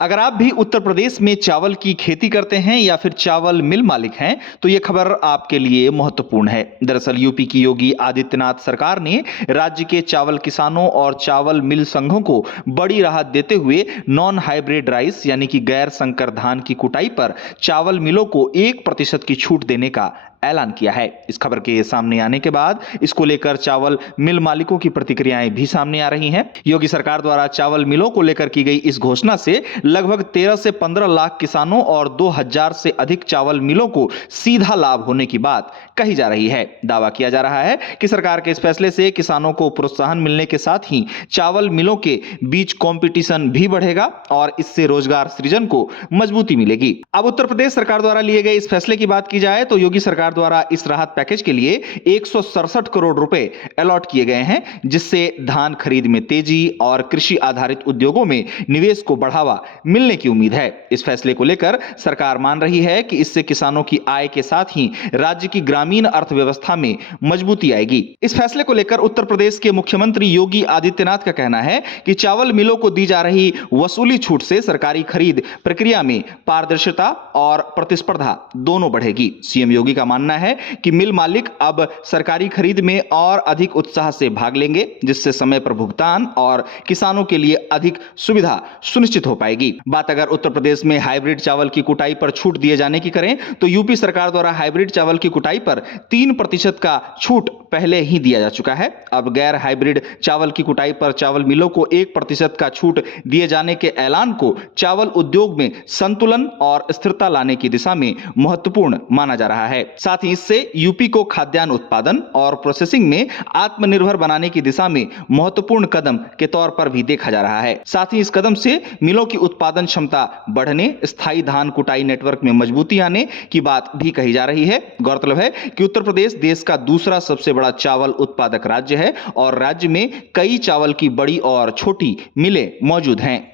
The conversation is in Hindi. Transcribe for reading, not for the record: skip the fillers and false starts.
अगर आप भी उत्तर प्रदेश में चावल की खेती करते हैं या फिर चावल मिल मालिक हैं, तो ये खबर आपके लिए महत्वपूर्ण है। दरअसल यूपी की योगी आदित्यनाथ सरकार ने राज्य के चावल किसानों और चावल मिल संघों को बड़ी राहत देते हुए नॉन हाइब्रिड राइस यानी कि गैर संकर धान की कुटाई पर चावल मिलों को 1% की छूट देने का ऐलान किया है। इस खबर के सामने आने के बाद इसको लेकर चावल मिल मालिकों की प्रतिक्रियाएं भी सामने आ रही हैं। योगी सरकार द्वारा चावल मिलों को लेकर की गई इस घोषणा से लगभग 13 से 15 लाख किसानों और 2000 से अधिक चावल मिलों को सीधा लाभ होने की बात कही जा रही है। दावा किया जा रहा है कि सरकार के इस फैसले से किसानों को प्रोत्साहन मिलने के साथ ही चावल मिलों के बीच कंपटीशन भी बढ़ेगा और इससे रोजगार सृजन को मजबूती मिलेगी। अब उत्तर प्रदेश सरकार द्वारा लिए गए इस फैसले की बात की जाए तो योगी सरकार द्वारा इस राहत पैकेज के लिए 167 करोड़ रुपए अलॉट किए गए हैं, जिससे धान खरीद में तेजी और कृषि आधारित उद्योगों में निवेश को बढ़ावा मिलने की उम्मीद है। इस फैसले को लेकर सरकार मान रही है कि इससे किसानों की आय के साथ ही राज्य की ग्रामीण अर्थव्यवस्था में मजबूती आएगी। इस फैसले को लेकर उत्तर प्रदेश के मुख्यमंत्री योगी आदित्यनाथ का कहना है कि चावल मिलों को दी जा रही वसूली छूट से सरकारी खरीद प्रक्रिया में पारदर्शिता और प्रतिस्पर्धा दोनों बढ़ेगी। सीएम योगी का मानना है कि मिल मालिक अब सरकारी खरीद में और अधिक उत्साह से भाग लेंगे, जिससे समय पर भुगतान और किसानों के लिए अधिक सुविधा सुनिश्चित हो पाएगी। बात अगर उत्तर प्रदेश में हाइब्रिड चावल की कुटाई पर छूट दिए जाने की करें तो यूपी सरकार द्वारा हाइब्रिड चावल की कुटाई पर 3% का छूट पहले ही दिया जा चुका है। अब गैर हाइब्रिड चावल की कुटाई पर चावल मिलों को 1% का छूट दिए जाने के ऐलान को चावल उद्योग में संतुलन और स्थिरता लाने की दिशा में महत्वपूर्ण माना जा रहा है। साथ ही इससे यूपी को खाद्यान्न उत्पादन और प्रोसेसिंग में आत्मनिर्भर बनाने की दिशा में महत्वपूर्ण कदम के तौर पर भी देखा जा रहा है। साथ ही इस कदम से मिलों की उत्पादन क्षमता बढ़ने, स्थायी धान कुटाई नेटवर्क में मजबूती आने की बात भी कही जा रही है। गौरतलब है कि उत्तर प्रदेश देश का दूसरा सबसे बड़ा चावल उत्पादक राज्य है और राज्य में कई चावल की बड़ी और छोटी मिलें मौजूद हैं।